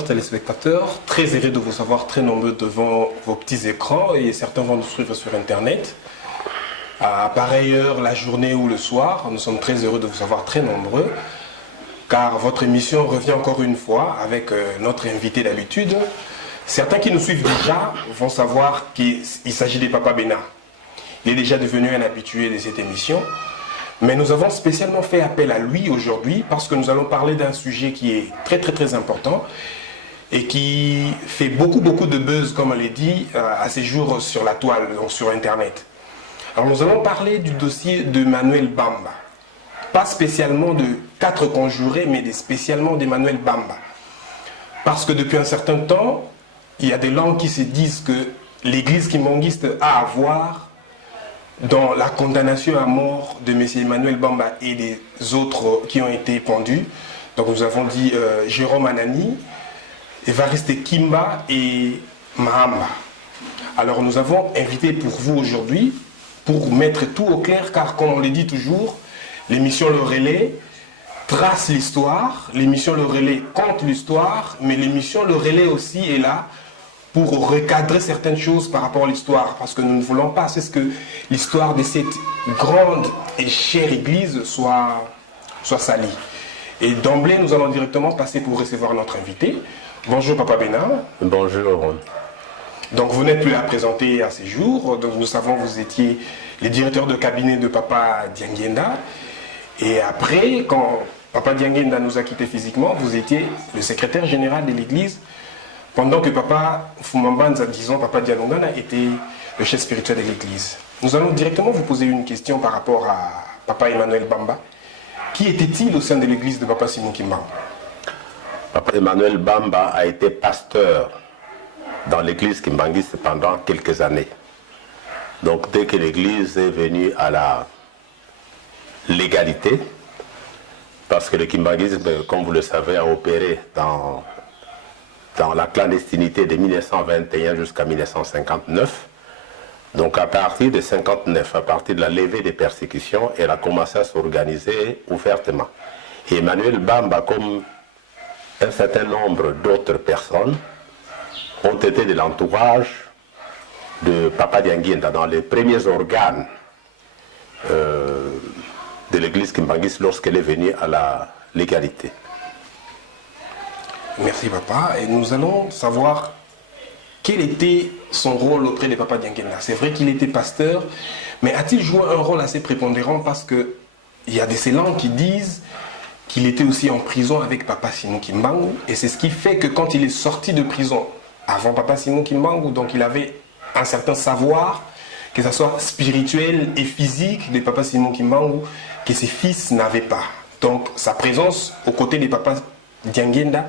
chers téléspectateurs, très heureux de vous savoir très nombreux devant vos petits écrans et certains vont nous suivre sur Internet. À pareille heure, la journée ou le soir, nous sommes très heureux de vous savoir très nombreux car votre émission revient encore une fois avec notre invité d'habitude. Certains qui nous suivent déjà vont savoir qu'il s'agit de Papa Bénin. Il est déjà devenu un habitué de cette émission. Mais nous avons spécialement fait appel à lui aujourd'hui parce que nous allons parler d'un sujet qui est très important et qui fait beaucoup de buzz, comme on l'a dit, à ces jours sur la toile, donc sur Internet. Alors nous allons parler du dossier de Manuel Bamba. Pas spécialement de 4 conjurés, mais spécialement d'Emmanuel Bamba. Parce que depuis un certain temps, il y a des langues qui se disent que l'église kimbanguiste a à voir dans la condamnation à mort de M. Emmanuel Bamba et des autres qui ont été pendus. Donc nous avons dit Jérôme Anani, Évariste Kimba et Mahamba. Alors nous avons invité pour vous aujourd'hui, pour mettre tout au clair, car comme on le dit toujours, l'émission Le Relais trace l'histoire, l'émission Le Relais compte l'histoire, mais l'émission Le Relais aussi est là pour recadrer certaines choses par rapport à l'histoire, parce que nous ne voulons pas ce que l'histoire de cette grande et chère église soit salie. Et d'emblée, nous allons directement passer pour recevoir notre invité. Bonjour Papa Bénin. Bonjour. Donc vous n'êtes plus à présenter à ces jours, donc nous savons que vous étiez le directeur de cabinet de Papa Dianguenda. Et après, quand Papa Dianguenda nous a quittés physiquement, vous étiez le secrétaire général de l'église, pendant que Papa Fumambanza, disons Papa Dialongana, était le chef spirituel de l'église. Nous allons directement vous poser une question par rapport à Papa Emmanuel Bamba. Qui était-il au sein de l'église de Papa Simon Kimbangu? Papa Emmanuel Bamba a été pasteur dans l'église kimbanguiste pendant quelques années. Donc dès que l'église est venue à la légalité, parce que le kimbanguisme, comme vous le savez, a opéré dans la clandestinité de 1921 jusqu'à 1959. Donc à partir de 1959, à partir de la levée des persécutions, elle a commencé à s'organiser ouvertement. Et Emmanuel Bamba, comme un certain nombre d'autres personnes, ont été de l'entourage de Papa Dianguenda dans les premiers organes de l'église kimbanguiste lorsqu'elle est venue à la légalité. Merci Papa. Et nous allons savoir quel était son rôle auprès de Papa Dianguenda. C'est vrai qu'il était pasteur, mais a-t-il joué un rôle assez prépondérant parce qu'il y a des langues qui disent qu'il était aussi en prison avec Papa Simon Kimbangu. Et c'est ce qui fait que quand il est sorti de prison, avant Papa Simon Kimbangu, donc il avait un certain savoir, que ce soit spirituel et physique de Papa Simon Kimbangu, que ses fils n'avaient pas. Donc sa présence aux côtés de Papa Dianguenda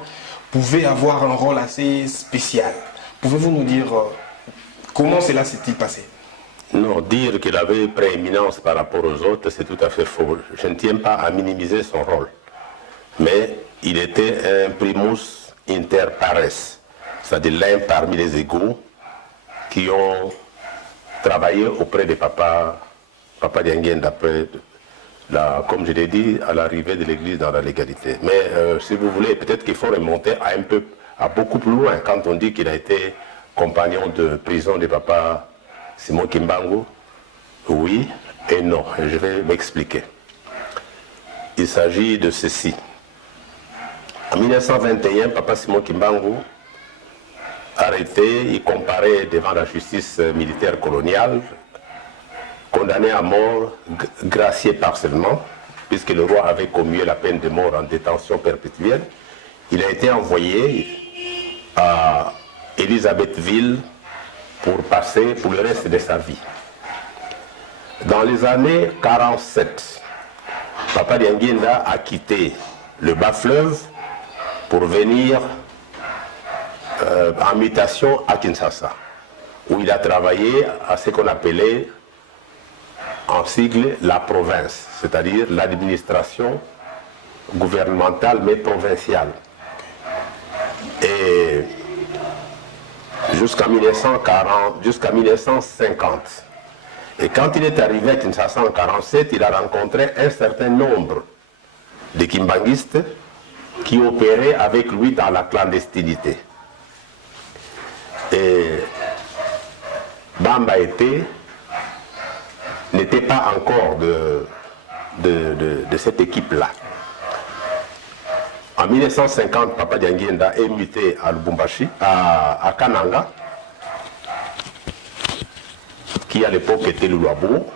pouvait avoir un rôle assez spécial. Pouvez-vous nous dire comment cela s'est-il passé? Non, dire qu'il avait prééminence par rapport aux autres, c'est tout à fait faux. Je ne tiens pas à minimiser son rôle. Mais il était un primus inter pares, c'est-à-dire l'un parmi les égaux qui ont travaillé auprès de Papa Dianguenda, comme je l'ai dit, à l'arrivée de l'église dans la légalité. Mais si vous voulez, peut-être qu'il faut remonter à beaucoup plus loin, quand on dit qu'il a été compagnon de prison de Papa Simon Kimbangu. Oui et non, je vais m'expliquer. Il s'agit de ceci. En 1921, Papa Simon Kimbangu, arrêté, il comparait devant la justice militaire coloniale, condamné à mort, gracié partiellement, puisque le roi avait commué la peine de mort en détention perpétuelle. Il a été envoyé à Elisabethville pour passer pour le reste de sa vie. Dans les années 47, Papa Dianguenda a quitté le bas-fleuve pour venir en mutation à Kinshasa, où il a travaillé à ce qu'on appelait en sigle la province, c'est-à-dire l'administration gouvernementale mais provinciale. Et jusqu'à 1950. Et quand il est arrivé à Kinshasa en 1947, il a rencontré un certain nombre de kimbanguistes qui opéraient avec lui dans la clandestinité. Et Bamba n'était pas encore de cette équipe-là. En 1950, Papa Dianguienda est muté à Lubumbashi, à Kananga, qui à l'époque était Lulabo,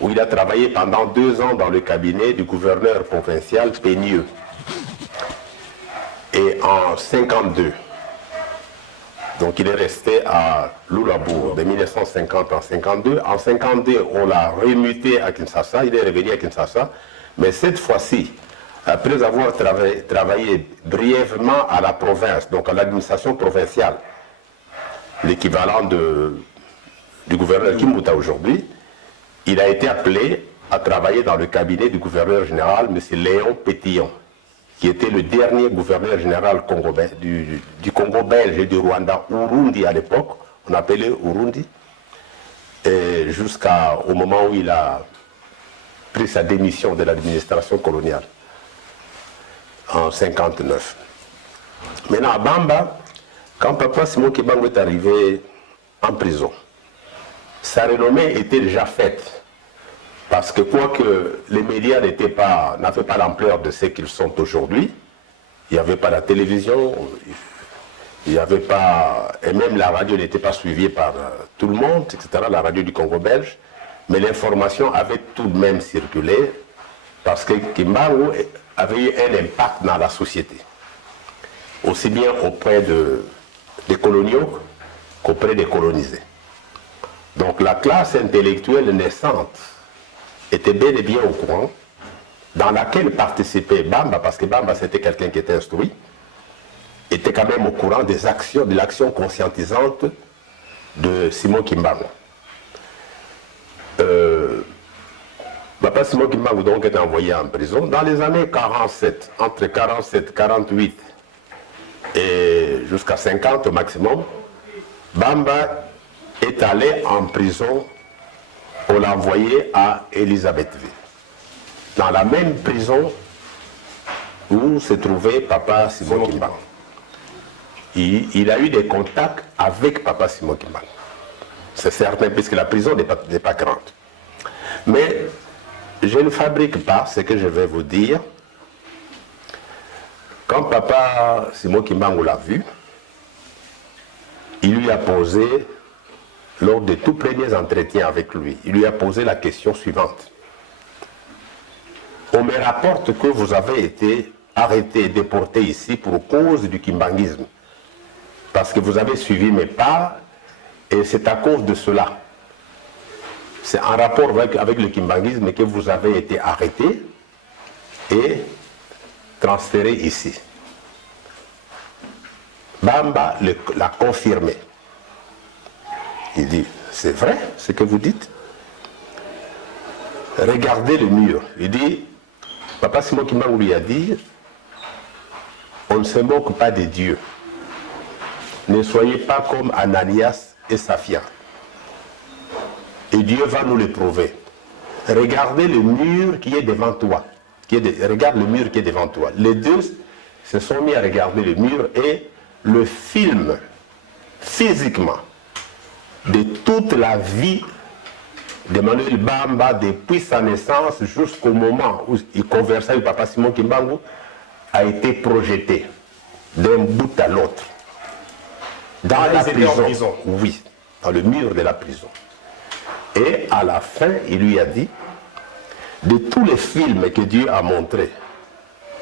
où il a travaillé pendant 2 ans dans le cabinet du gouverneur provincial Peigneux. Et en 1952, donc il est resté à Lulabo de 1950 en 1952. En 1952, on l'a remuté à Kinshasa, il est revenu à Kinshasa, mais cette fois-ci, après avoir travaillé brièvement à la province, donc à l'administration provinciale, l'équivalent du gouverneur Kimbuta aujourd'hui, il a été appelé à travailler dans le cabinet du gouverneur général, M. Léon Pétillon, qui était le dernier gouverneur général du Congo belge et du Rwanda, Urundi à l'époque, on appelait Urundi, jusqu'au moment où il a pris sa démission de l'administration coloniale, en 1959. Maintenant, à Bamba, quand Papa Simon Kimbangu est arrivé en prison, sa renommée était déjà faite. Parce que quoique les médias n'avaient pas l'ampleur de ce qu'ils sont aujourd'hui, il n'y avait pas la télévision, il n'y avait pas, et même la radio n'était pas suivie par tout le monde, etc., la radio du Congo belge, mais l'information avait tout de même circulé, parce que Kimbangu avait eu un impact dans la société, aussi bien auprès des coloniaux qu'auprès des colonisés. Donc la classe intellectuelle naissante était bel et bien au courant, dans laquelle participait Bamba, parce que Bamba c'était quelqu'un qui était instruit, était quand même au courant des actions, de l'action conscientisante de Simon Kimbangu. Papa Simon Kimbangu donc est envoyé en prison. Dans les années 47, entre 47, 48 et jusqu'à 50 au maximum, Bamba est allé en prison. On l'a envoyé à Elisabethville, dans la même prison où se trouvait Papa Simon Kimbangu. Il a eu des contacts avec Papa Simon Kimbangu. C'est certain, puisque la prison n'est pas grande. Mais je ne fabrique pas ce que je vais vous dire. Quand Papa Simon Kimbangu l'a vu, il lui a posé, lors des tout premiers entretiens avec lui, il lui a posé la question suivante. On me rapporte que vous avez été arrêté et déporté ici pour cause du kimbanguisme, parce que vous avez suivi mes pas, et c'est à cause de cela. C'est en rapport avec le kimbanguisme que vous avez été arrêté et transféré ici. Bamba l'a confirmé. Il dit, c'est vrai ce que vous dites? Regardez le mur. Il dit, Papa Simon Kimbangu lui a dit, on ne se moque pas de Dieu. Ne soyez pas comme Ananias et Saphia. Et Dieu va nous le prouver. Regardez le mur qui est devant toi. Regarde le mur qui est devant toi. Les deux se sont mis à regarder le mur et le film physiquement de toute la vie d'Emmanuel Bamba depuis sa naissance jusqu'au moment où il conversait avec Papa Simon Kimbangu a été projeté d'un bout à l'autre. Dans la prison. Oui, dans le mur de la prison. Et à la fin, il lui a dit, de tous les films que Dieu a montrés,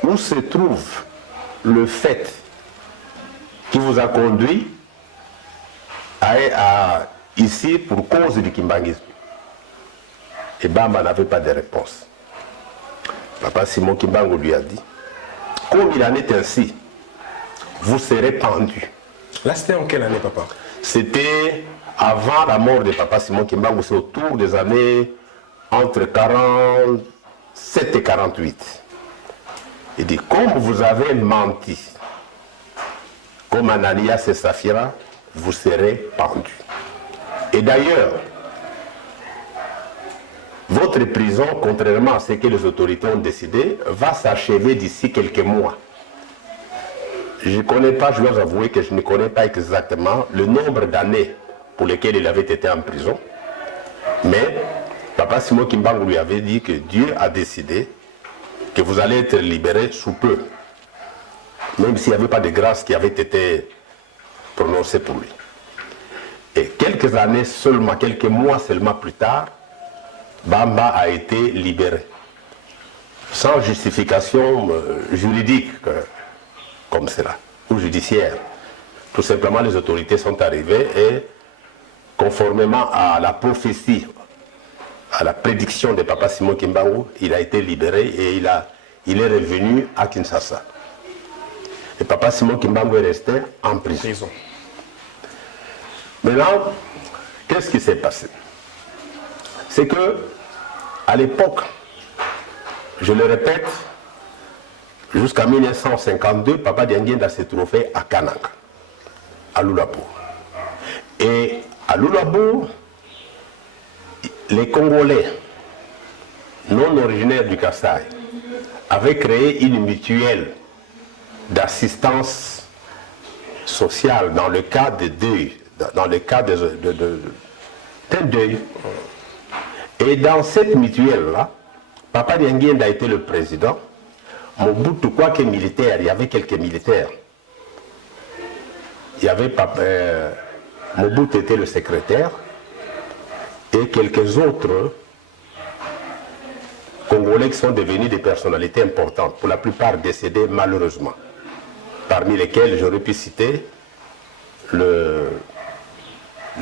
où se trouve le fait qui vous a conduit ici pour cause du kimbanguisme? Et Bamba n'avait pas de réponse. Papa Simon Kimbangu lui a dit, comme il en est ainsi, vous serez pendu. Là, c'était en quelle année, papa? C'était avant la mort de Papa Simon Kimbangu, c'est autour des années entre 47 et 48. Il dit, comme vous avez menti, comme Ananias et Saphira, vous serez pendus. Et d'ailleurs, votre prison, contrairement à ce que les autorités ont décidé, va s'achever d'ici quelques mois. je ne connais pas, je dois avouer que je ne connais pas exactement le nombre d'années pour lesquelles il avait été en prison. Mais Papa Simon Kimbangu lui avait dit que Dieu a décidé que vous allez être libéré sous peu. Même s'il n'y avait pas de grâce qui avait été prononcée pour lui. Et quelques années seulement, quelques mois seulement plus tard, Bamba a été libéré. Sans justification juridique comme cela, ou judiciaire. Tout simplement, les autorités sont arrivées et, conformément à la prophétie, à la prédiction de Papa Simon Kimbangu, il a été libéré et il est revenu à Kinshasa. Et Papa Simon Kimbangu est resté en prison. Maintenant, qu'est-ce qui s'est passé? C'est que, à l'époque, je le répète, jusqu'en 1952, Papa Dianguinda s'est trouvé à Kananga, à Lulabour. Et à Lulabour, les Congolais non originaires du Kasaï avaient créé une mutuelle d'assistance sociale dans le cas de deuil, dans le cas d'un deuil. Et dans cette mutuelle-là, Papa Dianguinda était le président. Mobutu, quoique militaire, il y avait quelques militaires. Il y avait Mobutu était le secrétaire et quelques autres Congolais qui sont devenus des personnalités importantes, pour la plupart décédés malheureusement. Parmi lesquels j'aurais pu citer le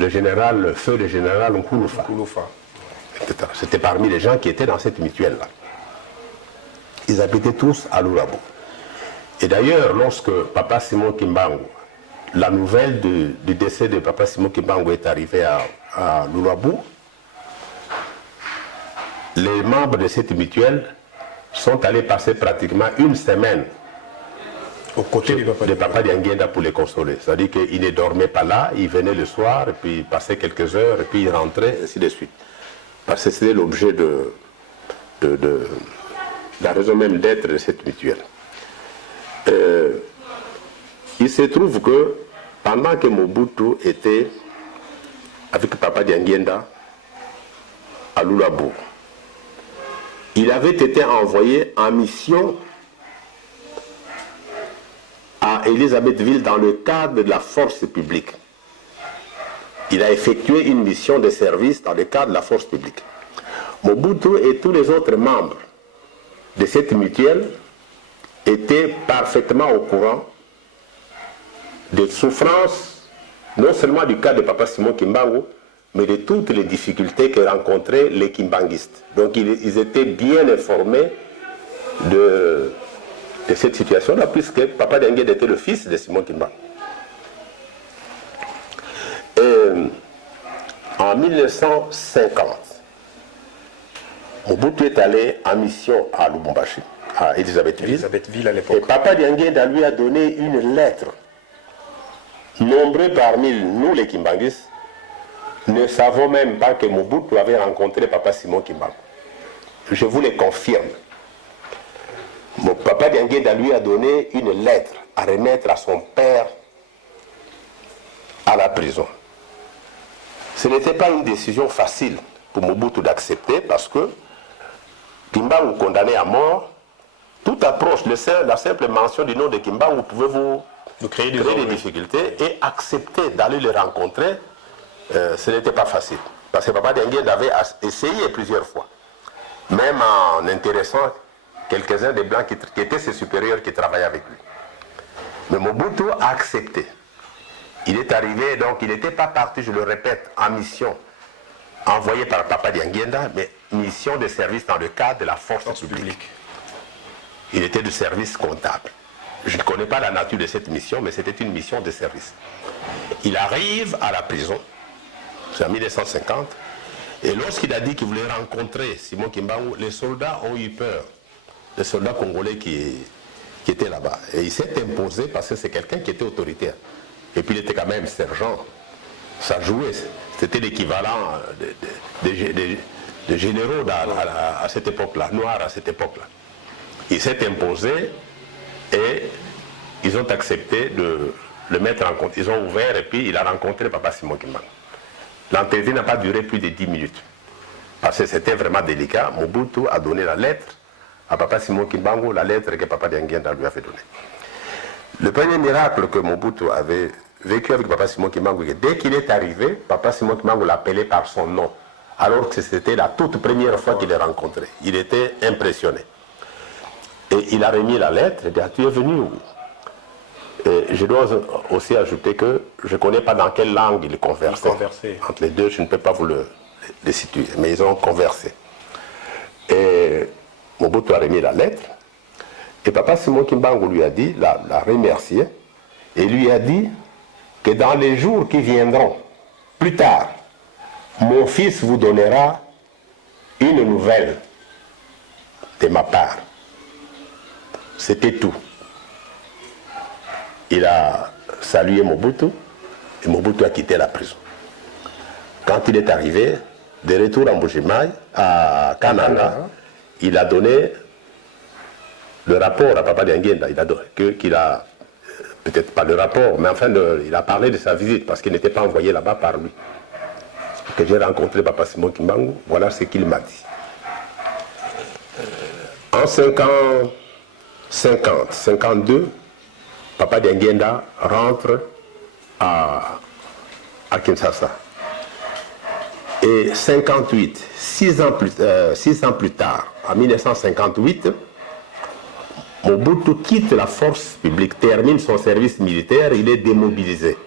général, feu le général Nkouloufa. C'était parmi les gens qui étaient dans cette mutuelle-là. Ils habitaient tous à Lulabour. Et d'ailleurs, lorsque Papa Simon Kimbangu, la nouvelle du décès de Papa Simon Kimbangu est arrivée à Lulabour, les membres de cette mutuelle sont allés passer pratiquement une semaine aux côtés de Papa Dianguinda pour les consoler. C'est-à-dire qu'ils ne dormaient pas là, ils venaient le soir, et puis ils passaient quelques heures, et puis ils rentraient, ainsi de suite. Parce que c'était l'objet de la raison même d'être de cette mutuelle. Il se trouve que pendant que Mobutu était avec Papa Dianguinda à Lulabour, il avait été envoyé en mission à Elisabethville dans le cadre de la force publique. Il a effectué une mission de service dans le cadre de la force publique. Mobutu et tous les autres membres de cette mutuelle étaient parfaitement au courant des souffrances, non seulement du cas de Papa Simon Kimbangu, mais de toutes les difficultés que rencontraient les Kimbanguistes. Donc ils étaient bien informés de cette situation-là, puisque Papa Dianguinda était le fils de Simon Kimbangu. En 1950, Mobutu est allé en mission à Lubumbashi, à Elisabethville. À l'époque. Et Papa Dianguinda lui a donné une lettre. Nombreux parmi nous, les Kimbanguistes, ne savons même pas que Mobutu avait rencontré Papa Simon Kimbangu. Je vous le confirme. Mon Papa Dianguinda lui a donné une lettre à remettre à son père à la prison. Ce n'était pas une décision facile pour Mobutu d'accepter parce que Kimbangu condamné à mort, toute approche, la simple mention du nom de Kimbangu pouvait vous créer des difficultés et accepter d'aller le rencontrer, ce n'était pas facile. Parce que Papa Dianguinda avait essayé plusieurs fois, même en intéressant quelques-uns des Blancs qui étaient ses supérieurs qui travaillaient avec lui. Mais Mobutu a accepté. Il est arrivé, donc il n'était pas parti, je le répète, en mission envoyée par Papa Dianguinda, mais mission de service dans le cadre de la force publique. Il était de service comptable. Je ne connais pas la nature de cette mission, mais c'était une mission de service. Il arrive à la prison, c'est en 1950, et lorsqu'il a dit qu'il voulait rencontrer Simon Kimbangu, les soldats ont eu peur. Les soldats congolais qui étaient là-bas. Et il s'est imposé parce que c'est quelqu'un qui était autoritaire. Et puis il était quand même sergent. Ça jouait. C'était l'équivalent des généraux à cette époque-là, noirs à cette époque-là. Il s'est imposé et ils ont accepté de le mettre en compte. Ils ont ouvert et puis il a rencontré Papa Simon Kimbangu. L'entrevue n'a pas duré plus de 10 minutes. Parce que c'était vraiment délicat. Mobutu a donné la lettre à Papa Simon Kimbangu, la lettre que Papa Dianguienda lui avait donnée. Le premier miracle que Mobutu avait vécu avec Papa Simon Kimbangu, dès qu'il est arrivé, Papa Simon Kimbangu l'appelait par son nom, alors que c'était la toute première fois qu'il l'a rencontré. Il était impressionné. Et il a remis la lettre, il a dit, ah, tu es venu où? Et je dois aussi ajouter que je ne connais pas dans quelle langue ils conversaient. Entre les deux, je ne peux pas vous le situer, mais ils ont conversé. Et Mobutu a remis la lettre, et Papa Simon Kimbangu lui a dit, l'a remercié, et lui a dit que dans les jours qui viendront, plus tard, mon fils vous donnera une nouvelle de ma part. C'était tout. Il a salué Mobutu et Mobutu a quitté la prison. Quand il est arrivé, de retour à Mbujimayi, à Kananga, il a donné le rapport à Papa Dianguienda. Qu'il a, peut-être pas le rapport, mais enfin, il a parlé de sa visite parce qu'il n'était pas envoyé là-bas par lui. Que j'ai rencontré Papa Simon Kimbangu, voilà ce qu'il m'a dit. En 52, Papa Dianguienda rentre à Kinshasa. Et 58, 6 ans plus tard, en 1958, Mobutu quitte la force publique, termine son service militaire, il est démobilisé.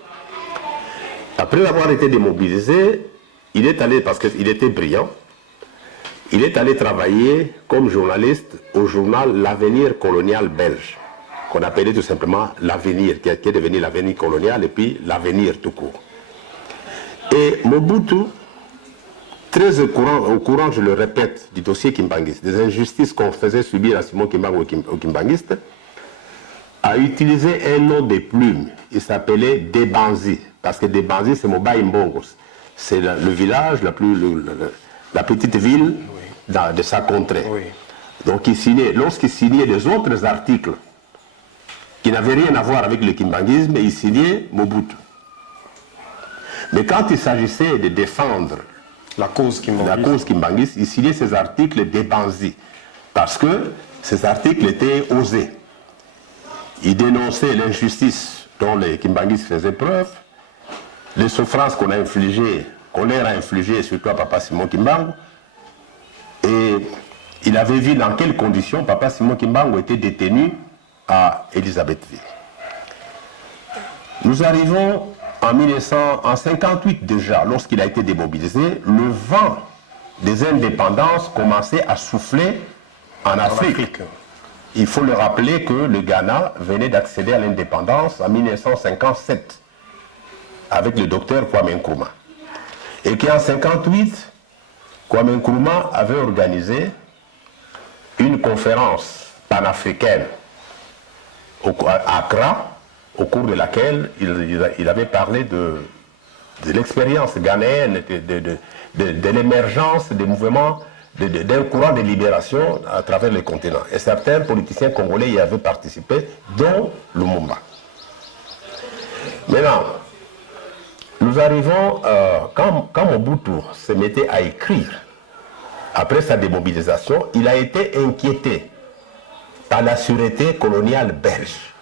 Après avoir été démobilisé, il est allé, parce qu'il était brillant, il est allé travailler comme journaliste au journal L'Avenir colonial belge, qu'on appelait tout simplement L'Avenir, qui est devenu L'Avenir colonial et puis L'Avenir tout court. Et Mobutu, très au courant, je le répète, du dossier kimbanguiste, des injustices qu'on faisait subir à Simon Kimbangu aux kimbanguistes, a utilisé un nom de plume. Il s'appelait Debanzi, parce que Debanzi, c'est Mobaye Mbongos. C'est le village, la petite ville de sa contrée. Oui. Donc lorsqu'il signait les autres articles qui n'avaient rien à voir avec le kimbanguisme, il signait Mobutu. Mais quand il s'agissait de défendre la cause kimbanguiste, il signait ces articles Debanzi, parce que ces articles étaient osés. Il dénonçait l'injustice dont les kimbanguistes faisaient preuve, les souffrances qu'on leur a infligées, surtout à Papa Simon Kimbangu. Et il avait vu dans quelles conditions Papa Simon Kimbangu était détenu à Elisabethville. Nous arrivons en 1958 déjà, lorsqu'il a été démobilisé, le vent des indépendances commençait à souffler en Afrique. Il faut le rappeler que le Ghana venait d'accéder à l'indépendance en 1957 avec le docteur Kwame Nkrumah. Et qu'en 1958, Kwame Nkrumah avait organisé une conférence panafricaine à Accra, au cours de laquelle il avait parlé de l'expérience ghanéenne, de l'émergence des mouvements, d'un courant de libération à travers le continent. Et certains politiciens congolais y avaient participé, dont Lumumba. Maintenant, nous arrivons, quand Mobutu se mettait à écrire, après sa démobilisation, il a été inquiété par la sûreté coloniale belge.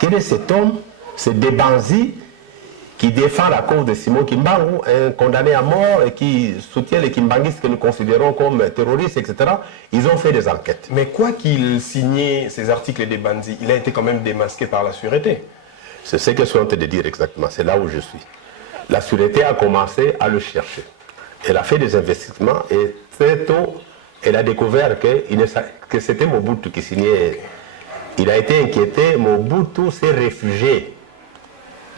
Quel est cet homme, ce Debanzi, qui défend la cause de Simon Kimbangu, un condamné à mort et qui soutient les kimbanguistes que nous considérons comme terroristes, etc. Ils ont fait des enquêtes. Mais quoi qu'il signait ces articles Debanzi, il a été quand même démasqué par la sûreté. C'est ce que je suis en train de dire exactement, c'est là où je suis. La sûreté a commencé à le chercher. Elle a fait des investissements et très tôt, elle a découvert que c'était Mobutu qui signait. Il a été inquiété, Mobutu s'est réfugié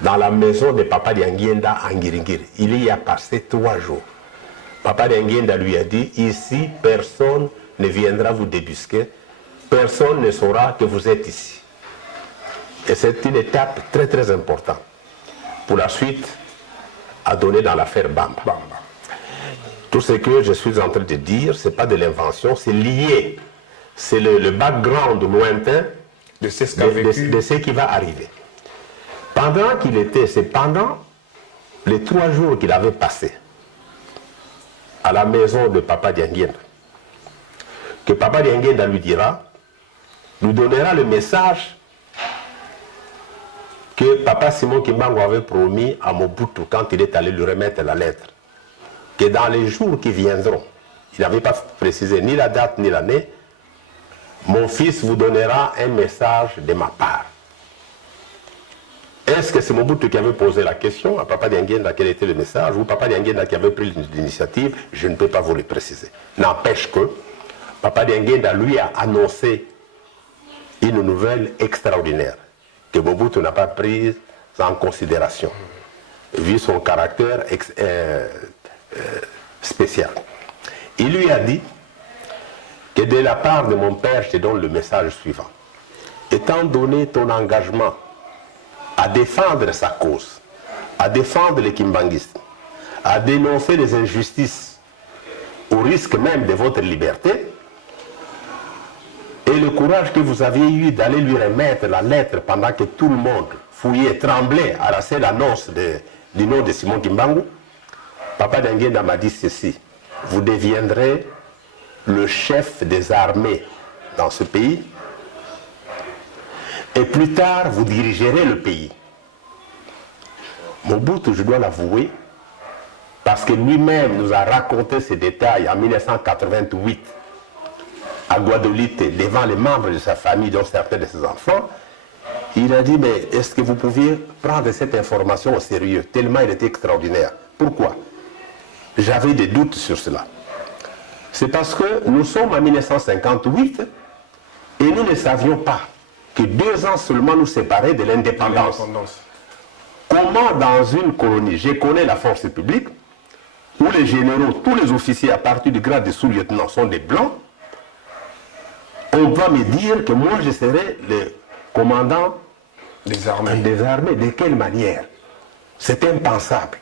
dans la maison de Papa Dianguienda à Ngiringiri. Il y a passé 3 jours. Papa Dianguienda lui a dit, ici, personne ne viendra vous débusquer, personne ne saura que vous êtes ici. Et c'est une étape très très importante pour la suite à donner dans l'affaire Bamba. Tout ce que je suis en train de dire, ce n'est pas de l'invention, c'est lié. C'est le background lointain de ce qui va arriver. C'est pendant les 3 jours qu'il avait passés à la maison de Papa Dianguienda que Papa Dianguienda lui donnera le message que Papa Simon Kimbangu avait promis à Mobutu quand il est allé lui remettre la lettre, que dans les jours qui viendront, il n'avait pas précisé ni la date ni l'année, mon fils vous donnera un message de ma part. Est-ce que c'est Mobutu qui avait posé la question à Papa Dianguienda quel était le message, ou Papa Dianguienda qui avait pris l'initiative? Je ne peux pas vous le préciser. N'empêche que Papa Dianguienda lui a annoncé une nouvelle extraordinaire que Mobutu n'a pas prise en considération, vu son caractère spécial. Il lui a dit que de la part de mon père, je te donne le message suivant. Étant donné ton engagement à défendre sa cause, à défendre les kimbanguistes, à dénoncer les injustices, au risque même de votre liberté, et le courage que vous aviez eu d'aller lui remettre la lettre pendant que tout le monde fouillait, tremblait à la seule annonce du nom de Simon Kimbangu, Papa Dianguienda m'a dit ceci: vous deviendrez le chef des armées dans ce pays, et plus tard vous dirigerez le pays. Mobutu, je dois l'avouer, parce que lui-même nous a raconté ces détails en 1988 à Guadeloupe, devant les membres de sa famille, dont certains de ses enfants. Il a dit, mais est-ce que vous pouviez prendre cette information au sérieux, tellement elle était extraordinaire? Pourquoi? J'avais des doutes sur cela. C'est parce que nous sommes en 1958 et nous ne savions pas que 2 ans seulement nous séparaient de l'indépendance. Comment dans une colonie, je connais la force publique, où les généraux, tous les officiers à partir du grade de sous-lieutenant sont des blancs, on va me dire que moi je serai le commandant des armées. De quelle manière? C'est impensable.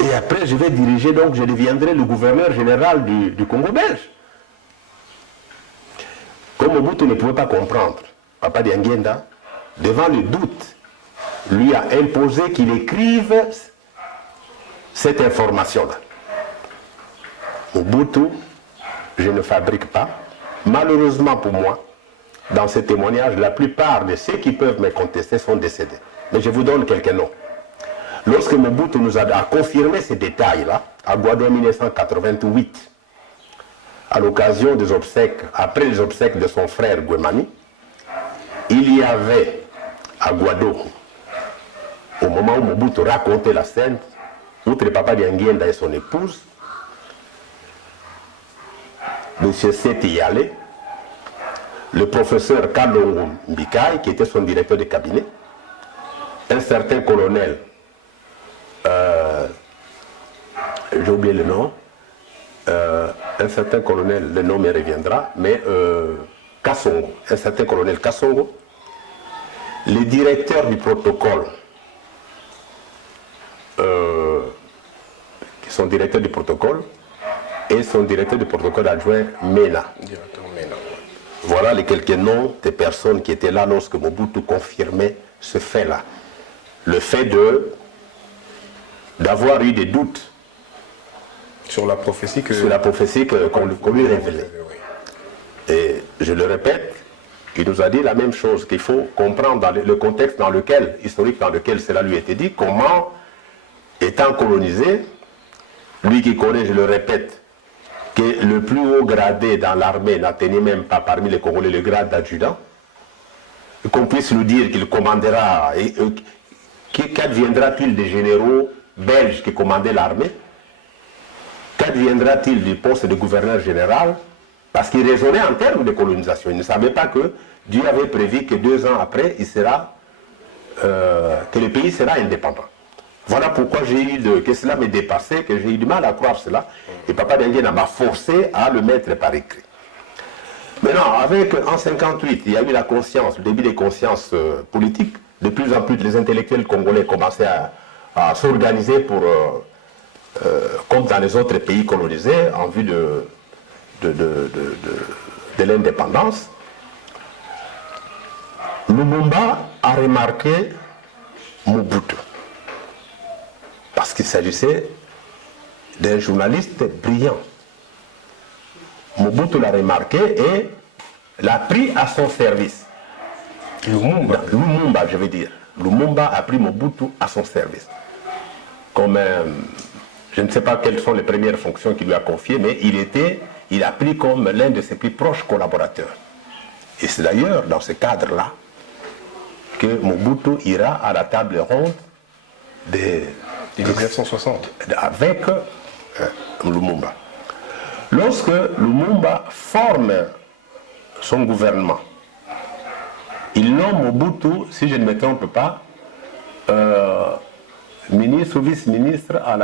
Et après je vais diriger, donc je deviendrai le gouverneur général du Congo belge. Comme Mobutu ne pouvait pas comprendre, Papa Dianguienda, devant le doute, lui a imposé qu'il écrive cette information-là. Mobutu, je ne fabrique pas. Malheureusement pour moi, dans ce témoignage, la plupart de ceux qui peuvent me contester sont décédés. Mais je vous donne quelques noms. Lorsque Mobutu nous a confirmé ces détails-là, à Guadeloupe 1988, à l'occasion des obsèques, après les obsèques de son frère Guémani, il y avait à Guadeloupe, au moment où Mobutu racontait la scène, outre Papa Dianguienda et son épouse, M. Seti Yale, le professeur Kalongo Mbikai, qui était son directeur de cabinet, un certain colonel, j'ai oublié le nom, un certain colonel, le nom me reviendra, mais Kassongo, un certain colonel Kassongo, le directeur du protocole, son directeur du protocole, et son directeur du protocole adjoint Mena. Voilà les quelques noms des personnes qui étaient là lorsque Mobutu confirmait ce fait-là. Le fait d'avoir eu des doutes sur la prophétie qu'on lui révélait. Et je le répète, il nous a dit la même chose, qu'il faut comprendre dans le contexte historique dans lequel cela lui était dit, comment, étant colonisé, lui qui connaît, je le répète, que le plus haut gradé dans l'armée n'atteignait même pas parmi les Congolais le grade d'adjudant, qu'on puisse nous dire qu'il commandera, qu'adviendra-t-il des généraux belges qui commandaient l'armée? Qu'adviendra-t-il du poste de gouverneur général? Parce qu'il raisonnait en termes de colonisation. Il ne savait pas que Dieu avait prévu que 2 ans après, que le pays sera indépendant. Voilà pourquoi que cela me dépassait, que j'ai eu du mal à croire cela. Et Papa Dianguienda m'a forcé à le mettre par écrit. Maintenant, en 1958, il y a eu la conscience, le début des consciences politiques. De plus en plus, les intellectuels congolais commençaient à s'organiser pour, comme dans les autres pays colonisés, en vue de l'indépendance. Lumumba a remarqué Mobutu. Parce qu'il s'agissait d'un journaliste brillant. Mobutu l'a remarqué et l'a pris à son service. Lumumba, je veux dire. Lumumba a pris Mobutu à son service. Comme je ne sais pas quelles sont les premières fonctions qu'il lui a confiées, mais il a pris comme l'un de ses plus proches collaborateurs. Et c'est d'ailleurs dans ce cadre-là que Mobutu ira à la table ronde de 1960 avec Lumumba. Lorsque Lumumba forme son gouvernement, il nomme Mobutu, si je ne me trompe pas, ministre ou vice-ministre à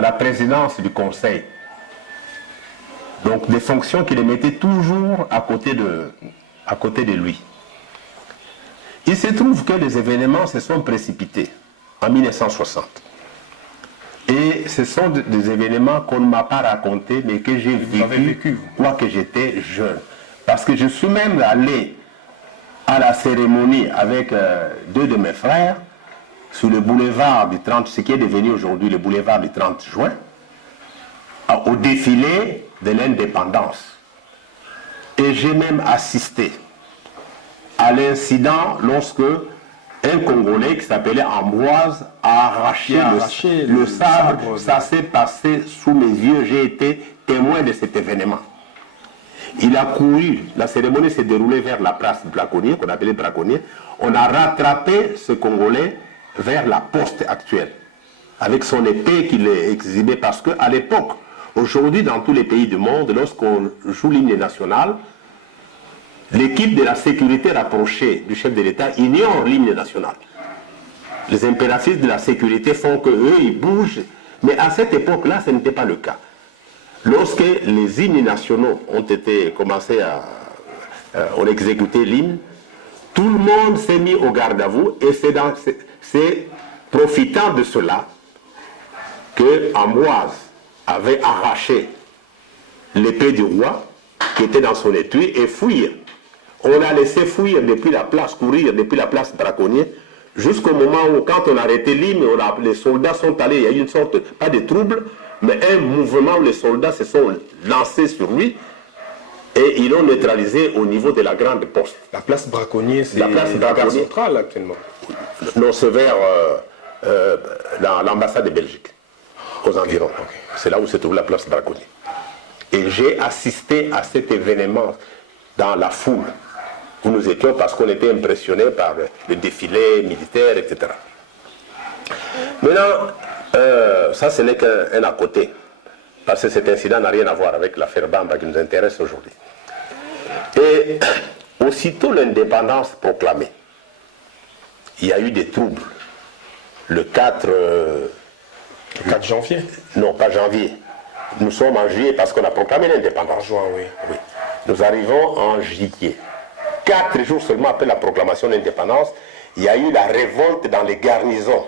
la présidence du Conseil. Donc des fonctions qui les mettaient toujours à côté de lui. Il se trouve que les événements se sont précipités en 1960. Et ce sont des événements qu'on ne m'a pas racontés, mais que j'ai vécu, quoique j'étais jeune. Parce que je suis même allé à la cérémonie avec deux de mes frères, sur le boulevard du 30, ce qui est devenu aujourd'hui le boulevard du 30 juin, au défilé de l'indépendance. Et j'ai même assisté à l'incident lorsque un Congolais qui s'appelait Ambroise a arraché le sabre. Ça s'est passé sous mes yeux, j'ai été témoin de cet événement. Il a couru, la cérémonie s'est déroulée vers la place Braconnier, qu'on appelait Braconnier. On a rattrapé ce Congolais vers la poste actuelle, avec son épée qu'il exhibait, parce qu'à l'époque, aujourd'hui dans tous les pays du monde, lorsqu'on joue l'hymne national, l'équipe de la sécurité rapprochée du chef de l'État ignore l'hymne national. Les impératifs de la sécurité font qu'eux, ils bougent, mais à cette époque-là, ce n'était pas le cas. Lorsque les hymnes nationaux ont été commencé on exécuté l'hymne, tout le monde s'est mis au garde à vous, et c'est profitant de cela que Ambroise avait arraché l'épée du roi qui était dans son étui et fuir. On a laissé fuir depuis la place, courir depuis la place Braconnier, jusqu'au moment où, quand on a arrêté l'hymne, les soldats sont allés, il y a eu une sorte, pas de trouble, mais un mouvement où les soldats se sont lancés sur lui et ils l'ont neutralisé au niveau de la grande poste. La place Braconnier, c'est la gare centrale actuellement. Non, c'est vers l'ambassade de Belgique, aux environs. Okay. C'est là où se trouve la place Braconnier. Et j'ai assisté à cet événement dans la foule où nous étions, parce qu'on était impressionnés par le défilé militaire, etc. Maintenant, ça ce n'est qu'un à côté, parce que cet incident n'a rien à voir avec l'affaire Bamba qui nous intéresse aujourd'hui. Et aussitôt l'indépendance proclamée, il y a eu des troubles. Le 4 janvier? Non, pas janvier. Nous sommes en juillet parce qu'on a proclamé l'indépendance. En juin, oui. Oui. Nous arrivons en juillet. 4 jours seulement après la proclamation de l'indépendance, il y a eu la révolte dans les garnisons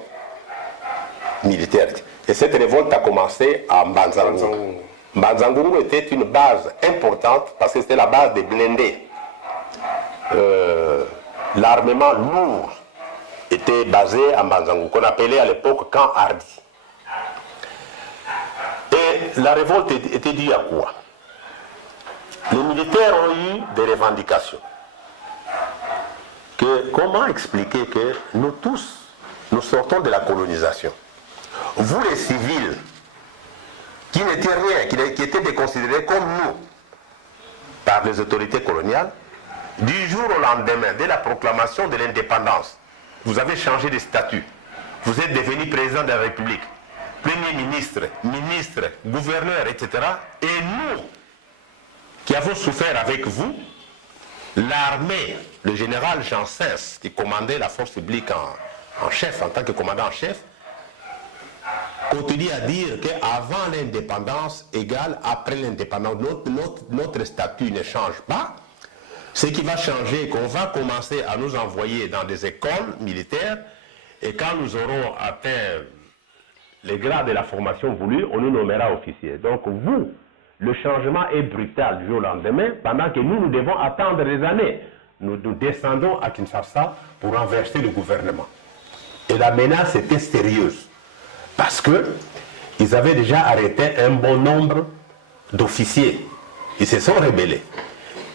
militaires. Et cette révolte a commencé à Mbanzanguru. Mbanzanguru était une base importante parce que c'était la base des blindés. L'armement lourd était basé à Mbanzanguru, qu'on appelait à l'époque Camp Hardy. Et la révolte était due à quoi? Les militaires ont eu des revendications. Comment expliquer que nous tous, nous sortons de la colonisation? Vous les civils, qui n'étaient rien, qui étaient déconsidérés comme nous par les autorités coloniales, du jour au lendemain, dès la proclamation de l'indépendance, vous avez changé de statut. Vous êtes devenu président de la République, premier ministre, ministre, gouverneur, etc. Et nous, qui avons souffert avec vous, l'armée, le général Janssens, qui commandait la force publique en chef, en tant que commandant en chef, continue à dire qu'avant l'indépendance égale après l'indépendance, notre statut ne change pas. Ce qui va changer, c'est qu'on va commencer à nous envoyer dans des écoles militaires, et quand nous aurons atteint les grades de la formation voulue, on nous nommera officiers. Donc vous, le changement est brutal du jour au lendemain, pendant que nous devons attendre des années nous descendons à Kinshasa pour renverser le gouvernement. Et la menace était sérieuse, parce qu'ils avaient déjà arrêté un bon nombre d'officiers. Ils se sont rebellés.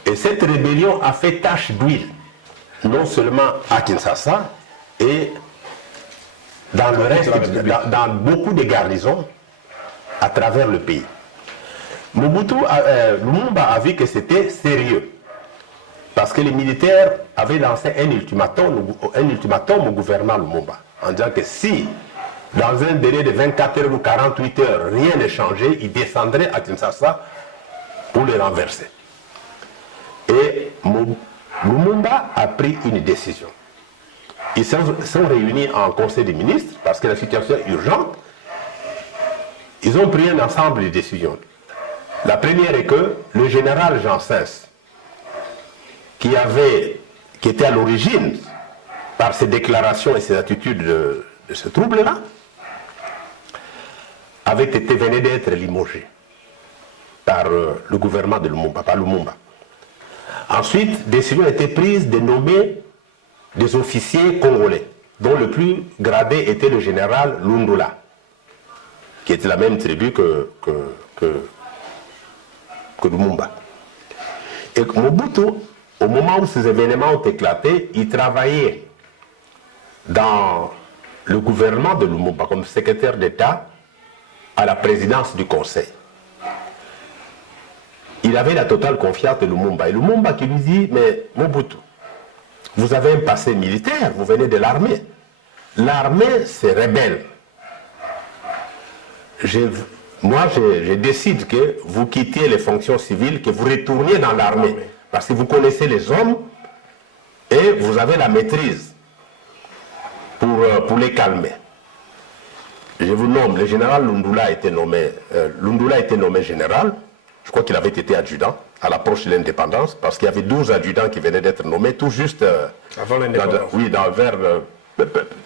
Et cette rébellion a fait tache d'huile, non seulement à Kinshasa, et dans le reste, dans beaucoup de garnisons à travers le pays. Lumumba a vu que c'était sérieux, parce que les militaires avaient lancé un ultimatum au gouvernement Lumumba, en disant que si, dans un délai de 24 heures ou 48 heures, rien n'est changé, ils descendraient à Kinshasa pour les renverser. Et Lumumba a pris une décision. Ils sont réunis en conseil des ministres, parce que la situation est urgente. Ils ont pris un ensemble de décisions. La première est que le général Janssens, qui était à l'origine, par ses déclarations et ses attitudes de ce trouble-là, venait d'être limogé par le gouvernement de Lumumba, par Lumumba. Ensuite, décision a été prise de nommer des officiers congolais, dont le plus gradé était le général Lundula, qui était la même tribu que Lumumba. Et Mobutu, au moment où ces événements ont éclaté, il travaillait dans le gouvernement de Lumumba comme secrétaire d'État à la présidence du Conseil. Il avait la totale confiance de Lumumba. Et Lumumba qui lui dit, mais Mobutu, vous avez un passé militaire, vous venez de l'armée. L'armée, c'est rebelle. Moi, je décide que vous quittiez les fonctions civiles, que vous retourniez dans l'armée. Parce que vous connaissez les hommes et vous avez la maîtrise pour les calmer. Je vous nomme, le général Lundula a été nommé général. Je crois qu'il avait été adjudant à l'approche de l'indépendance, parce qu'il y avait 12 adjudants qui venaient d'être nommés tout juste avant l'indépendance. Oui,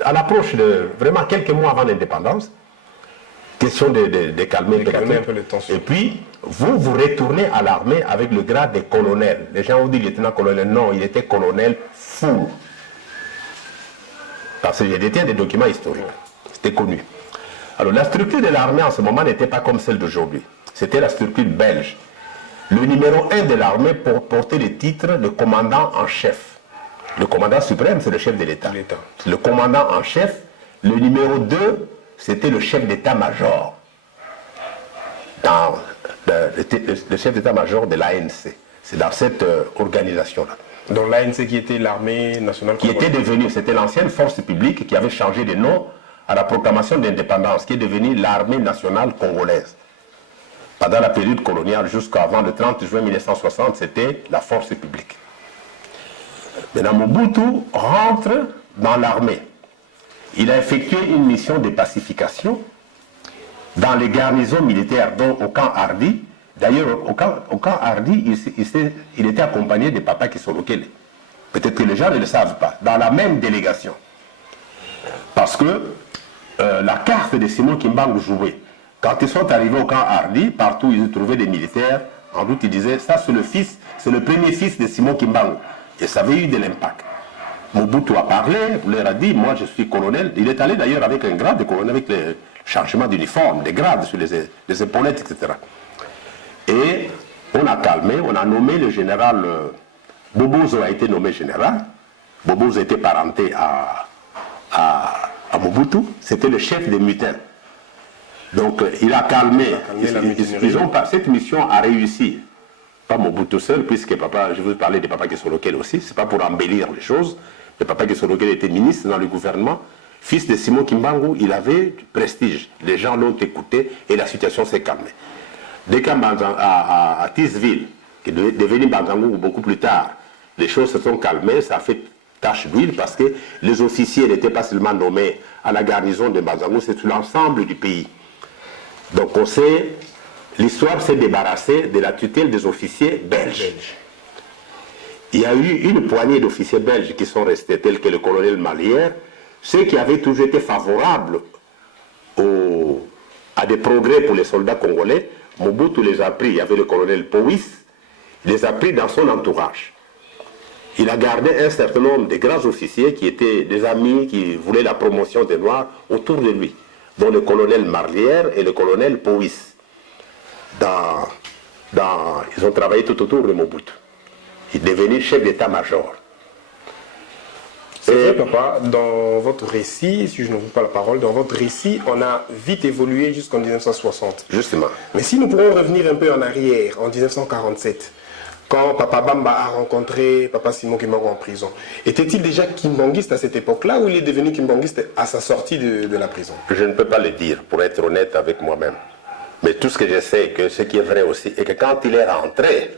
à l'approche de vraiment quelques mois avant l'indépendance. Question de calmer un peu les tensions. Et puis, vous retournez à l'armée avec le grade de colonel. Les gens ont dit lieutenant-colonel. Non, il était colonel fou. Parce que j'ai détenu des documents historiques. C'était connu. Alors, la structure de l'armée en ce moment n'était pas comme celle d'aujourd'hui. C'était la structure belge. Le numéro 1 de l'armée portait le titre de commandant en chef. Le commandant suprême, c'est le chef de l'État. Le commandant en chef, le numéro 2, c'était le chef d'état-major. Le chef d'état-major de l'ANC. C'est dans cette organisation-là. Donc l'ANC qui était l'armée nationale congolaise. Qui était devenue, c'était l'ancienne force publique qui avait changé de nom à la proclamation d'indépendance, qui est devenue l'armée nationale congolaise. Pendant la période coloniale, jusqu'avant le 30 juin 1960, c'était la force publique. Maintenant, Mobutu rentre dans l'armée. Il a effectué une mission de pacification dans les garnisons militaires, dont au camp Hardy. D'ailleurs, au camp Hardy, il était accompagné de Papa Kisolokele. Peut-être que les gens ne le savent pas. Dans la même délégation. Parce que la carte de Simon Kimbangu jouait. Quand ils sont arrivés au camp Hardy, partout ils ont trouvé des militaires. En doute, ils disaient, ça c'est le premier fils de Simon Kimbangu. Et ça avait eu de l'impact. Mobutu a parlé, leur a dit, moi je suis colonel. Il est allé d'ailleurs avec un grade de colonel, avec le changement d'uniforme, des grades sur les épaulettes, etc. Et on a calmé, on a nommé le général, Bobozo a été nommé général. Bobozo était parenté à Mobutu, c'était le chef des mutins. Donc il a calmé, cette mission a réussi. Pas Mobutu seul, puisque papa, je vous parlais de Papa Kisolokele aussi, c'est pas pour embellir les choses. Le Papa Kisolokele était ministre dans le gouvernement, fils de Simon Kimbangu, il avait du prestige. Les gens l'ont écouté et la situation s'est calmée. Dès qu'à Tisville, qui est devenu Banzangou beaucoup plus tard, les choses se sont calmées, ça a fait tache d'huile parce que les officiers n'étaient pas seulement nommés à la garnison de Banzangou, c'est sur l'ensemble du pays. Donc on sait, l'histoire s'est débarrassée de la tutelle des officiers belges. Il y a eu une poignée d'officiers belges qui sont restés, tels que le colonel Malière, ceux qui avaient toujours été favorables à des progrès pour les soldats congolais. Mobutu les a pris, il y avait le colonel Powys, il les a pris dans son entourage. qu'il a gardé un certain nombre de grands officiers qui étaient des amis, qui voulaient la promotion des Noirs autour de lui, dont le colonel Marlière et le colonel Powys. Ils ont travaillé tout autour de Mobutu. Il est devenu chef d'état-major. C'est vrai, papa, dans votre récit, si je ne vous pas la parole, dans votre récit, on a vite évolué jusqu'en 1960. Justement. Mais si nous pourrons revenir un peu en arrière, en 1947, quand Papa Bamba a rencontré Papa Simon Kimbangu en prison, était-il déjà kimbanguiste à cette époque-là ou il est devenu kimbanguiste à sa sortie de la prison? Je ne peux pas le dire, pour être honnête avec moi-même. Mais tout ce que je sais, que ce qui est vrai aussi, est que quand il est rentré,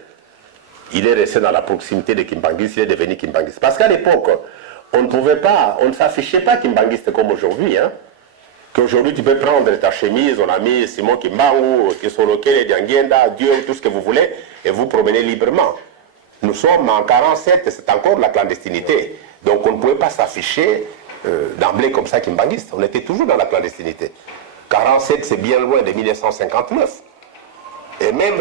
il est resté dans la proximité de Kimbanguiste, il est devenu kimbanguiste. Parce qu'à l'époque, on ne pouvait pas, on ne s'affichait pas kimbanguiste comme aujourd'hui. Hein. Qu'aujourd'hui, tu peux prendre ta chemise, on a mis Simon Kimbangu, Kisolokele, Dianguenda, Dieu, tout ce que vous voulez, et vous promenez librement. Nous sommes en 47, c'est encore la clandestinité. Donc on ne pouvait pas s'afficher d'emblée comme ça kimbanguiste. On était toujours dans la clandestinité. 47, c'est bien loin de 1959. Et même,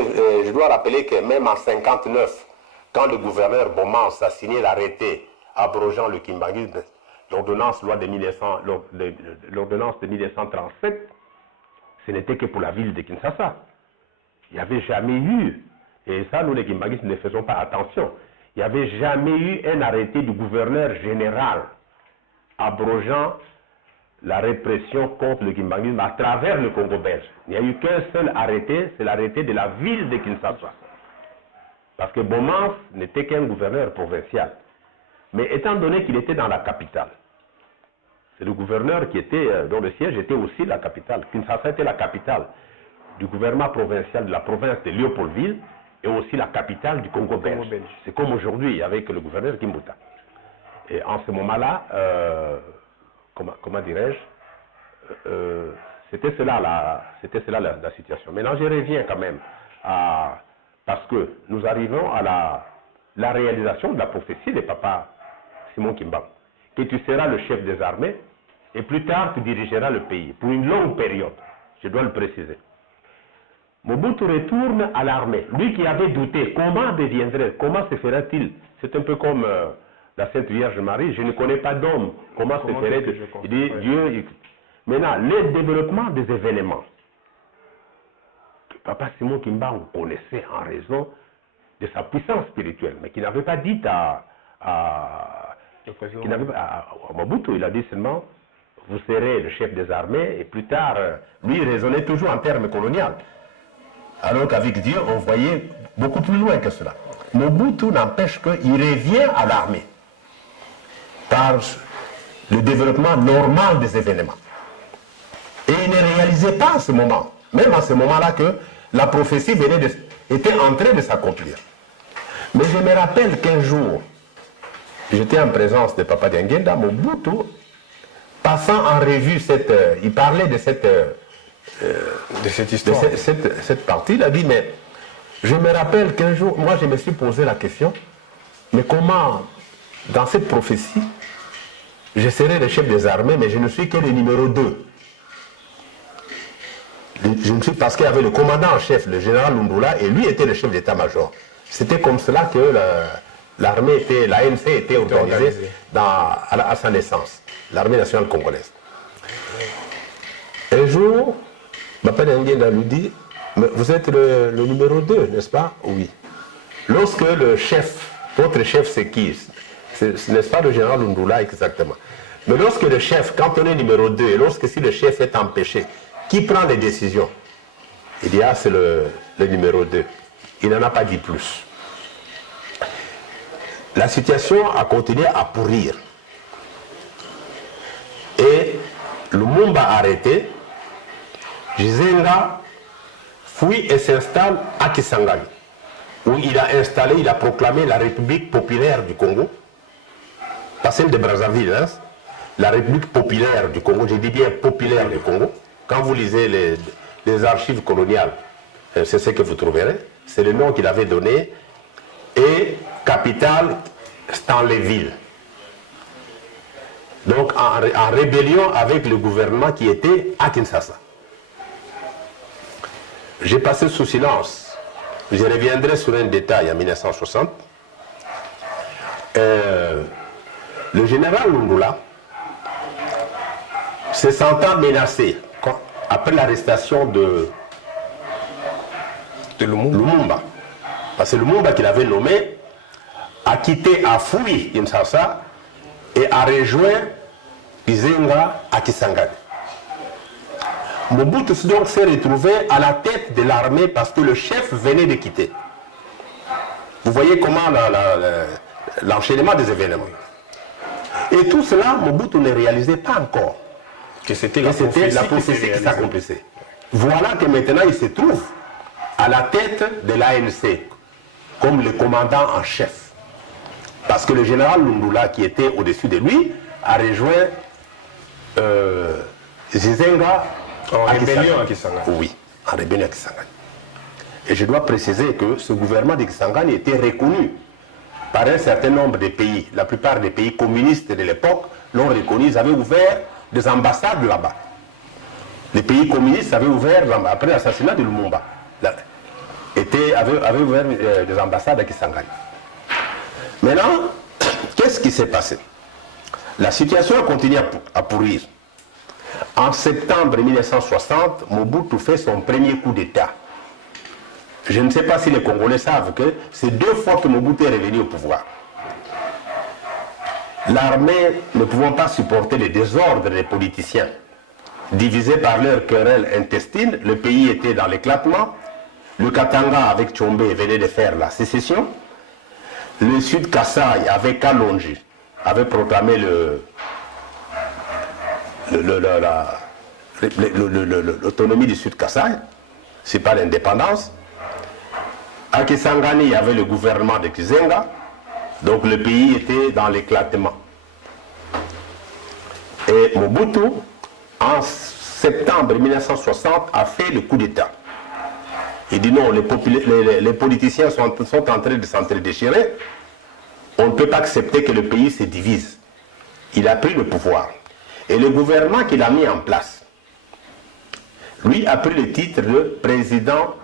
je dois rappeler que même en 59, quand le gouverneur Bomans a signé l'arrêté abrogeant le kimbanguisme, l'ordonnance de 1937, ce n'était que pour la ville de Kinshasa. Il n'y avait jamais eu, et ça nous les kimbanguistes ne faisons pas attention, il n'y avait jamais eu un arrêté du gouverneur général abrogeant la répression contre le kimbanguisme à travers le Congo belge. Il n'y a eu qu'un seul arrêté, c'est l'arrêté de la ville de Kinshasa. Parce que Bomans n'était qu'un gouverneur provincial. Mais étant donné qu'il était dans la capitale, c'est le gouverneur qui était, dont le siège était aussi la capitale. Kinshasa était la capitale du gouvernement provincial de la province de Léopoldville et aussi la capitale du Congo belge. C'est comme aujourd'hui avec le gouverneur Kimbuta. Et en ce moment-là, comment dirais-je, c'était cela la situation. Maintenant, je reviens quand même parce que nous arrivons à la réalisation de la prophétie de Papa Simon Kimbangu, que tu seras le chef des armées et plus tard tu dirigeras le pays pour une longue période, je dois le préciser. Mobutu retourne à l'armée, lui qui avait douté, comment se fera-t-il? C'est un peu comme la Sainte Vierge Marie, je ne connais pas d'homme, comment se ferait-il? Il dit, Dieu, maintenant, le développement des événements que Papa Simon Kimbangu connaissait en raison de sa puissance spirituelle, mais qui n'avait pas dit à Mobutu, il a dit seulement, vous serez le chef des armées, et plus tard, lui, il raisonnait toujours en termes coloniaux. Alors qu'avec Dieu, on voyait beaucoup plus loin que cela. Mobutu n'empêche qu'il revient à l'armée par le développement normal des événements. Et il ne réalisait pas en ce moment, même en ce moment-là, que la prophétie était en train de s'accomplir. Mais je me rappelle qu'un jour, j'étais en présence de Papa Dianguenda, Mobutu, passant en revue il parlait de cette histoire, cette partie, il a dit, mais je me rappelle qu'un jour, moi je me suis posé la question, mais comment, dans cette prophétie, je serai le chef des armées, mais je ne suis que le numéro 2. Parce qu'il y avait le commandant en chef, le général Lumbula, et lui était le chef d'état-major. C'était comme cela que l'armée l'ANC était organisée à sa naissance, l'armée nationale congolaise. Un jour, Papa Ndienda lui dit, mais vous êtes le numéro 2, n'est-ce pas? Oui. Lorsque le chef, votre chef c'est qui? N'est-ce pas le général Lumbula exactement? Mais lorsque le chef, quand on est numéro 2, et lorsque si le chef est empêché, qui prend les décisions? Il dit, ah, c'est le numéro 2. Il n'en a pas dit plus. La situation a continué à pourrir. Et Lumumba a arrêté. Gizenga fuit et s'installe à Kisangani, où il a proclamé la République populaire du Congo, pas celle de Brazzaville, hein, la République populaire du Congo, je dis bien populaire du Congo. Quand vous lisez les archives coloniales, c'est ce que vous trouverez, c'est le nom qu'il avait donné, et capitale Stanleyville. Donc en rébellion avec le gouvernement qui était à Kinshasa. J'ai passé sous silence, je reviendrai sur un détail en 1960. le général Lundula, se sentant menacé après l'arrestation de Lumumba, parce que Lumumba qu'il avait nommé a quitté, a fui Kinshasa et a rejoint Kizenga à Kisangani. Mobutu donc s'est retrouvé à la tête de l'armée parce que le chef venait de quitter. Vous voyez comment l'enchaînement des événements. Et tout cela, Mobutu ne réalisait pas encore Que c'était la prophétie qui s'accomplissait. Voilà que maintenant il se trouve à la tête de l'ANC comme le commandant en chef. Parce que le général Lundula qui était au-dessus de lui a rejoint Zizenga en rébellion à Kisangani. Oui, en rébellion à Kisangani. Et je dois préciser que ce gouvernement de Kisangani était reconnu par un certain nombre de pays. La plupart des pays communistes de l'époque l'ont reconnu, ils avaient ouvert des ambassades là-bas. Les pays communistes avaient ouvert, après l'assassinat de Lumumba, avaient ouvert des ambassades à Kisangani. Maintenant, qu'est-ce qui s'est passé? La situation continue à pourrir. En septembre 1960, Mobutu fait son premier coup d'État. Je ne sais pas si les Congolais savent que c'est 2 fois que Mobutu est revenu au pouvoir. L'armée ne pouvant pas supporter les désordres des politiciens, divisés par leurs querelles intestines, le pays était dans l'éclatement. Le Katanga avec Tchombe venait de faire la sécession. Le Sud Kasaï avec Kalonji avait proclamé l'autonomie du Sud Kasaï, c'est pas l'indépendance. À Kisangani, il y avait le gouvernement de Kizenga, donc le pays était dans l'éclatement. Et Mobutu, en septembre 1960, a fait le coup d'État. Il dit non, les politiciens sont en train de s'entre-déchirer, on ne peut pas accepter que le pays se divise. Il a pris le pouvoir. Et le gouvernement qu'il a mis en place, lui a pris le titre de président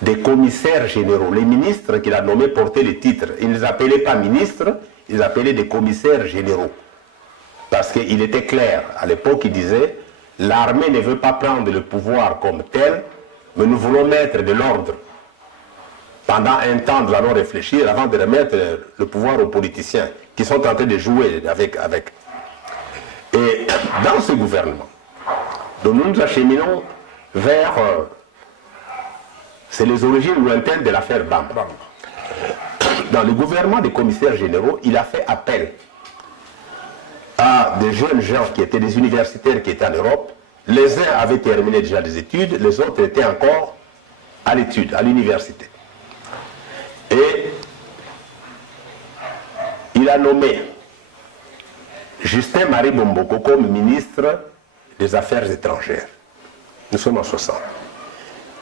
des commissaires généraux. Les ministres qu'il a nommés portaient le titre. Ils ne les appelaient pas ministres, ils les appelaient des commissaires généraux. Parce qu'il était clair, à l'époque, il disait, l'armée ne veut pas prendre le pouvoir comme tel, mais nous voulons mettre de l'ordre. Pendant un temps, nous allons réfléchir avant de remettre le pouvoir aux politiciens qui sont en train de jouer avec. Et dans ce gouvernement, donc nous nous acheminons vers... c'est les origines lointaines de l'affaire Bamba. Dans le gouvernement des commissaires généraux, il a fait appel à des jeunes gens qui étaient des universitaires qui étaient en Europe. Les uns avaient terminé déjà des études, les autres étaient encore à l'étude, à l'université. Et il a nommé Justin-Marie Bomboko comme ministre des Affaires étrangères. Nous sommes en 60.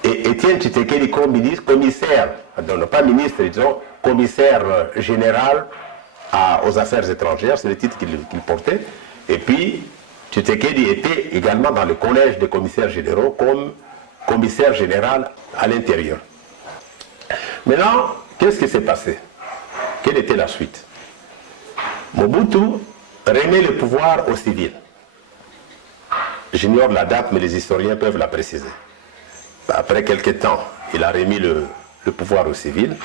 Et Étienne Tshisekedi comme commissaire, non pas ministre, disons, commissaire général aux affaires étrangères, c'est le titre qu'il portait. Et puis, Tshisekedi était également dans le collège des commissaires généraux comme commissaire général à l'intérieur. Maintenant, qu'est-ce qui s'est passé? Quelle était la suite? Mobutu remet le pouvoir aux civils. J'ignore la date, mais les historiens peuvent la préciser. Après quelques temps, il a remis le pouvoir aux civils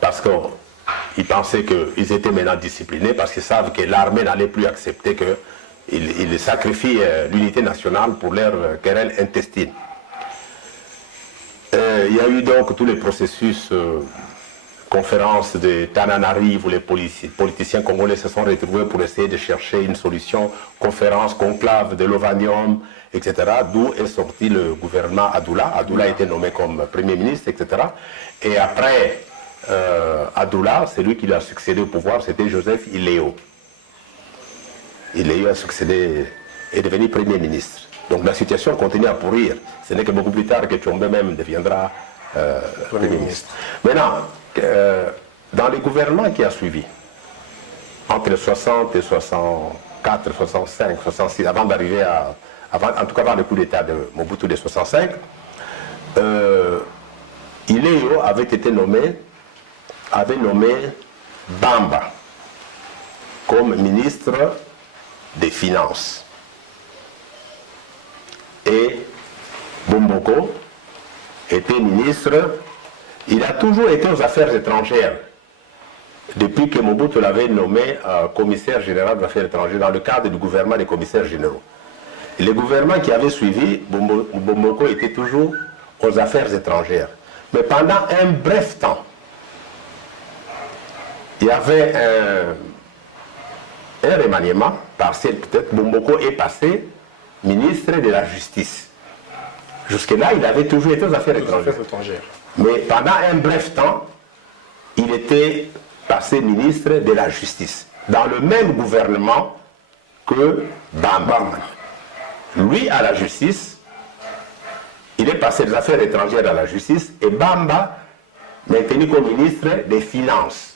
parce qu'ils pensaient qu'ils étaient maintenant disciplinés, parce qu'ils savent que l'armée n'allait plus accepter qu'ils sacrifient l'unité nationale pour leur querelle intestine. Il y a eu donc tous les processus, conférences de Tananarive où les politiciens congolais se sont retrouvés pour essayer de chercher une solution, conférence, conclave de l'Ovanium, etc. D'où est sorti le gouvernement Adoula. Adoula a été nommé comme Premier ministre, etc. Et après Adoula, c'est lui qui lui a succédé au pouvoir, c'était Joseph Iléo. Iléo a succédé, est devenu Premier ministre. Donc la situation continue à pourrir. Ce n'est que beaucoup plus tard que Tchombe même deviendra Premier ministre. Maintenant, dans le gouvernement qui a suivi, entre 60 et 64, 65, 66, avant d'arriver en tout cas avant le coup d'État de Mobutu de 65, Iléo avait été nommé avait nommé Bamba comme ministre des Finances. Et Bomboko était ministre, il a toujours été aux affaires étrangères, depuis que Mobutu l'avait nommé commissaire général des affaires étrangères dans le cadre du gouvernement des commissaires généraux. Et le gouvernement qui avait suivi, Bomboko était toujours aux affaires étrangères. Mais pendant un bref temps, il y avait un remaniement partiel peut-être. Bomboko est passé ministre de la Justice. Jusque-là, il avait toujours été aux affaires étrangères. Mais pendant un bref temps, il était passé ministre de la Justice, dans le même gouvernement que Bamba. Lui, à la Justice, il est passé des affaires étrangères à la Justice, et Bamba maintenu comme ministre des Finances.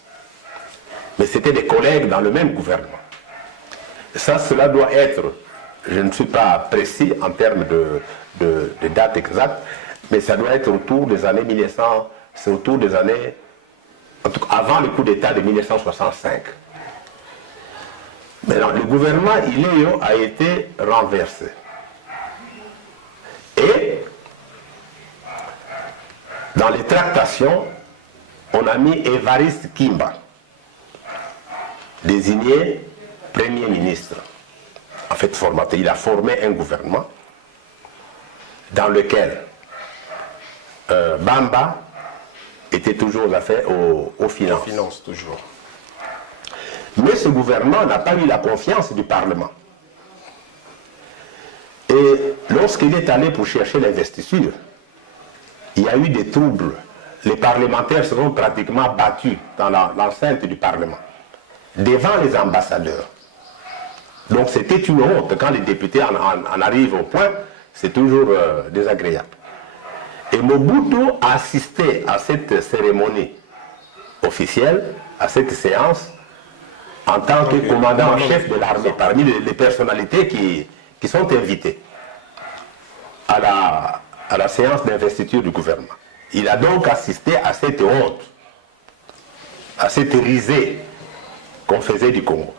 Mais c'était des collègues dans le même gouvernement. Ça, cela doit être, je ne suis pas précis en termes de date exacte, mais ça doit être autour des années 1900, c'est autour des années, en tout cas avant le coup d'État de 1965. Maintenant, le gouvernement Iléo a été renversé. Et dans les tractations, on a mis Évariste Kimba, désigné Premier ministre. En fait, formaté. Il a formé un gouvernement dans lequel Bamba était toujours aux finances. Aux finances, toujours. Mais ce gouvernement n'a pas eu la confiance du Parlement. Et lorsqu'il est allé pour chercher l'investiture, il y a eu des troubles. Les parlementaires se sont pratiquement battus dans l'enceinte du Parlement, devant les ambassadeurs. Donc c'était une honte. Quand les députés en arrivent au point, c'est toujours désagréable. Et Mobutu a assisté à cette cérémonie officielle, à cette séance, en tant que commandant en chef de l'armée, parmi les personnalités qui sont invitées à la séance d'investiture du gouvernement. Il a donc assisté à cette honte, à cette risée qu'on faisait du Congo.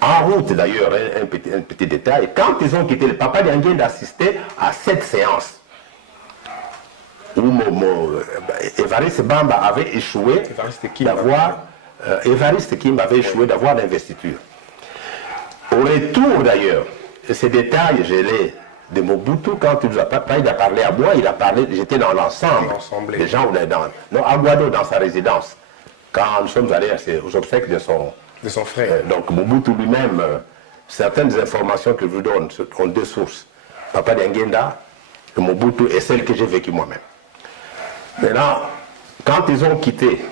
En route d'ailleurs, un petit détail, quand ils ont quitté, le papa d'Anguien assisté à cette séance où Évariste Bamba avait échoué d'avoir l'investiture. Au retour d'ailleurs, ces détails, je l'ai de Mobutu, quand il a parlé à moi, j'étais dans l'ensemble des gens, à Guado, dans sa résidence, quand nous sommes allés aux obsèques de son frère. Donc Mobutu lui-même, certaines informations que je vous donne ont deux sources. Papa d'Engenda, de Mobutu et celle que j'ai vécue moi-même. Maintenant, quand ils ont quitté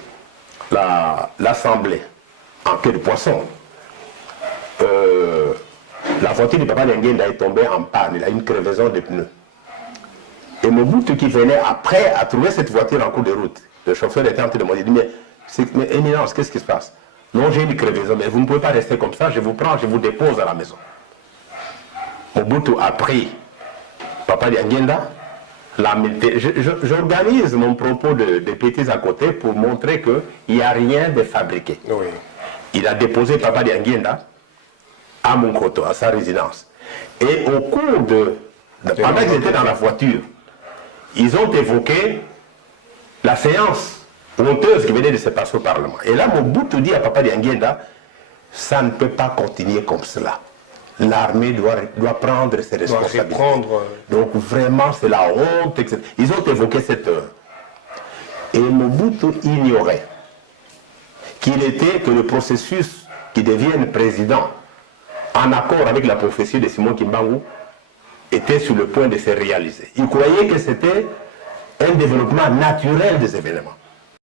l'Assemblée en queue de poisson, la voiture du papa d'Engenda est tombée en panne, il a eu une crevaison de pneus. Et Mobutu qui venait après a trouvé cette voiture en cours de route. Le chauffeur était en train de me dire, mais Éminence, qu'est-ce qui se passe? Non, j'ai une crevaison, mais vous ne pouvez pas rester comme ça, je vous prends, je vous dépose à la maison. Mobutu a pris papa d'Engenda. J'organise mon propos de bêtises à côté pour montrer qu'il n'y a rien de fabriqué. Oui. Il a déposé papa d'Engenda à Munkoto, à sa résidence. Et au cours pendant qu'ils étaient dans la voiture, ils ont évoqué la séance honteuse qui venait de se passer au Parlement. Et là, Mobutu dit à papa d'Engenda, ça ne peut pas continuer comme cela. L'armée doit prendre ses responsabilités. Donc vraiment, c'est la honte, etc. Ils ont évoqué cette heure. Et Mobutu ignorait que le processus qui devienne président, en accord avec la prophétie de Simon Kimbangu, était sur le point de se réaliser. Il croyait que c'était un développement naturel des événements.